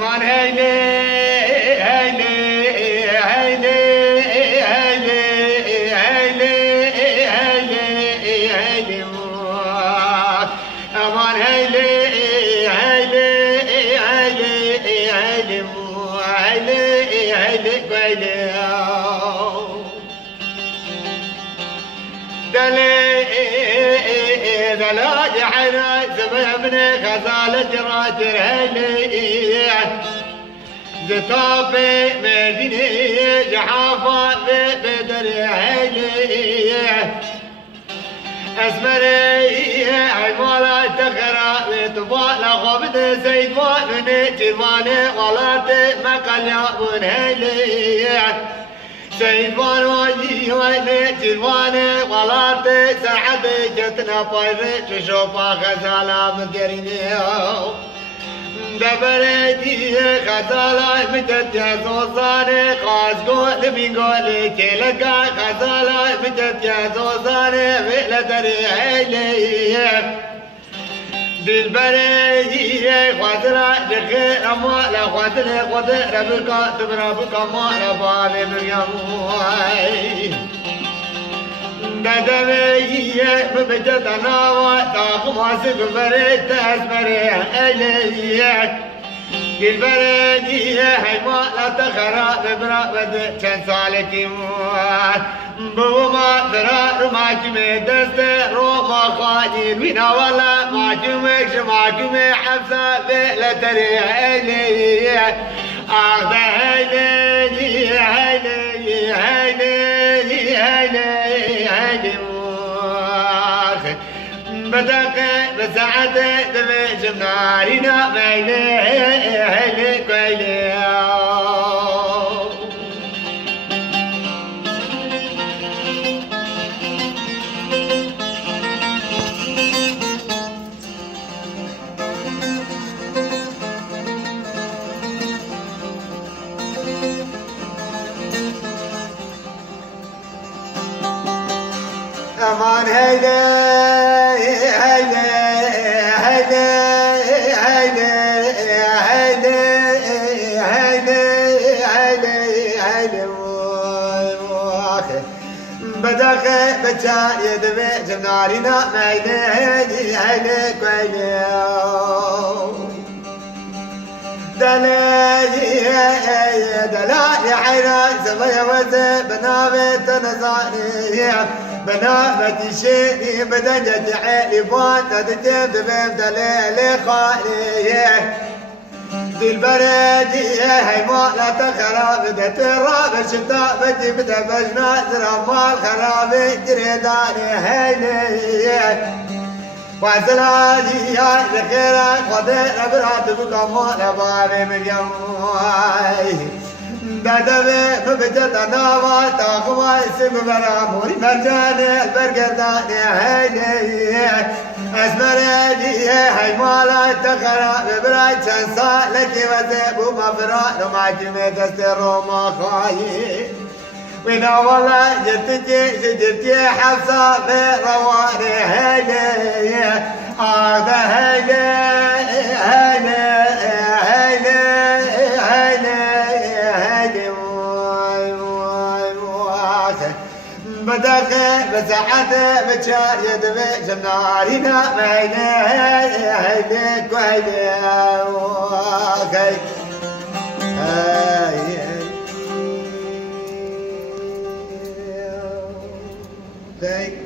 امان هيلي هيلي هيلي هيلي هيلي هيلي هيلي امان هيلي هيلي هيلي هيلي هيلي هيلي هيلي دلي دلاج حنا زبابنا غزالة راتر هيلي زطابي مدينة جحافة بدر هيلي أسمري عمالة تخرى بطباء لغبت سيد وابن جرماني غلط مقال يابن هيلي سيد واجي وين جرماني غلط سعد جتنا بايرت شوفا غزالة مقريني دبرتي غزالة متت زوزاني قاسقو لبينقول تلقى غزالة متت زوزاني ولا دري هيلي دلبري خاطر دخل أما لا خاطر ربك تبربك ما لبابي مريم ددمي ببجتنا وتاخم سكبرت تسبري إليك البلدي هيما لا تخرى ببرابد كان سالتي بوما فرار ما كمي دست روما خادين وينا ولا ما كمي حفظة بلا تري إليك أخذ هيلي هيلي هيلي هيلي بدك بسعد دمج نارنا ميلي هيلي كويلي أمان هيلي بدك بتشار يدمي جنارنا ميلي هيلي كويلي دلالي حيران سبيا وزي بنابت نزاني بنابت شيني بدنجة عيلي بان تدجم دبيم دلالي خالي دي البلدية هاي ما لا تخرب بدت الراب الشتاء بدي بدا بجنا زرام الخراب جريداني هيلي وعزلالي يا لخيرك خدير برات بكم لبابي من يمواي دادبي ببجت ناوا تاخوا اسم براموري مرجاني البرقرداني هيلي اسمريلي هاي مالا تخرا ببراي شنسا لكي وزيبو مفرا نماكي ميتسترو ما خايي وينا والله جرتي حفصة برواني هيلي هذا هيلي هيلي هيلي هيلي بدك بسعد بشار يدمي جمنارينا ميلي هيلي كويلي Thank